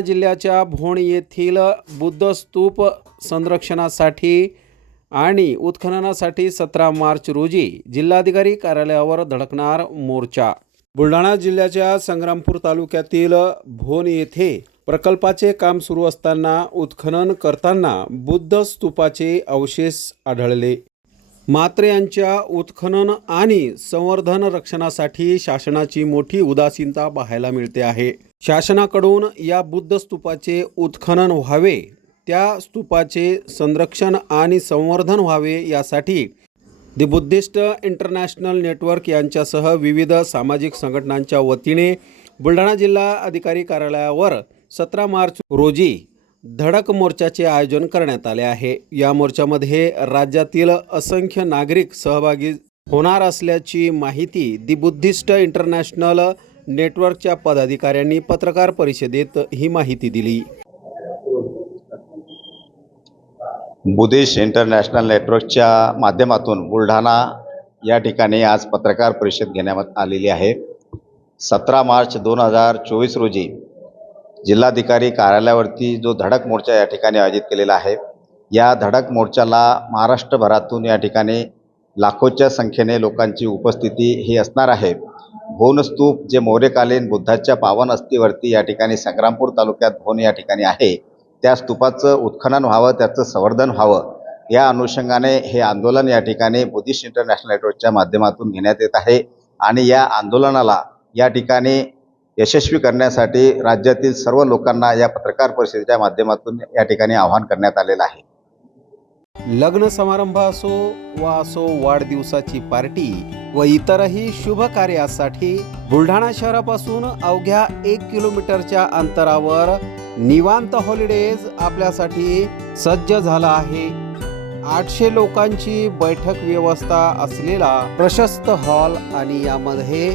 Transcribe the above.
जिल्ह्याच्या भोण येथील बुद्ध स्तूप संरक्षणासाठी आणि उत्खननासाठी सतरा मार्च रोजी जिल्हाधिकारी कार्यालयावर धडकणार मोर्चा. बुलढाणा जिल्ह्याच्या संग्रामपूर तालुक्यातील भोन येथे प्रकल्पाचे काम सुरू असताना उत्खनन करताना बुद्ध स्तूपाचे अवशेष आढळले. मात्र यांच्या उत्खनन आणि संवर्धन रक्षणासाठी शासनाची मोठी उदासीनता पाहायला मिळते आहे. शासनाकडून या बुद्ध स्तूपाचे उत्खनन व्हावे त्या स्तूपाचे संरक्षण आणि संवर्धन व्हावे यासाठी दि बुद्धिस्ट इंटरनॅशनल नेटवर्क यांच्यासह विविध सामाजिक संघटनांच्या वतीने बुलढाणा जिल्हा अधिकारी कार्यालयावर सतरा मार्च रोजी धडक मोर्चाचे आयोजन करण्यात आले आहे. या मोर्चामध्ये राज्यातील असंख्य नागरिक सहभागी होणार असल्याची माहिती दि बुद्धिस्ट इंटरनॅशनल नेटवर्कच्या पदाधिकाऱ्यांनी पत्रकार परिषदेत ही माहिती दिली. बुद्धिस्ट इंटरनॅशनल नेटवर्कच्या माध्यमातून बुलढाणा या ठिकाणी आज पत्रकार परिषद घेण्यात आलेली आहे. सतरा मार्च दोन हजार चोवीस रोजी जिल्हाधिकारी कार्यालयावरती जो धडक मोर्चा या ठिकाणी आयोजित केलेला आहे या धडक मोर्चाला महाराष्ट्रभरातून या ठिकाणी लाखोच्या संख्येने लोकांची उपस्थिती ही असणार आहे. भोनस्तूप जे मौर्यकालीन बुद्धाच्या पावन अस्थीवरती या ठिकाणी संग्रामपूर तालुक्यात भोन या ठिकाणी आहे त्या स्तूपाचं उत्खनन व्हावं त्याचं संवर्धन व्हावं या अनुषंगाने हे आंदोलन या ठिकाणी बुद्धिस्ट इंटरनॅशनल नेटवर्कच्या माध्यमातून घेण्यात येत आहे. आणि या आंदोलनाला या ठिकाणी यशस्वी करण्यासाठी राज्यातील सर्व लोकांना या पत्रकार परिषदेच्या माध्यमातून या ठिकाणी आवाहन करण्यात आलेलं आहे. लग्न समारंभ असो वा असो वाढदिवसाची पार्टी व इतरही शुभ कार्यासाठी बुलढाणा शहरापासून अवघ्या एक किलोमीटरच्या अंतरावर निवांत हॉलिडेज आपल्यासाठी सज्ज झाला आहे. आठशे लोकांची बैठक व्यवस्था असलेला प्रशस्त हॉल आणि यामध्ये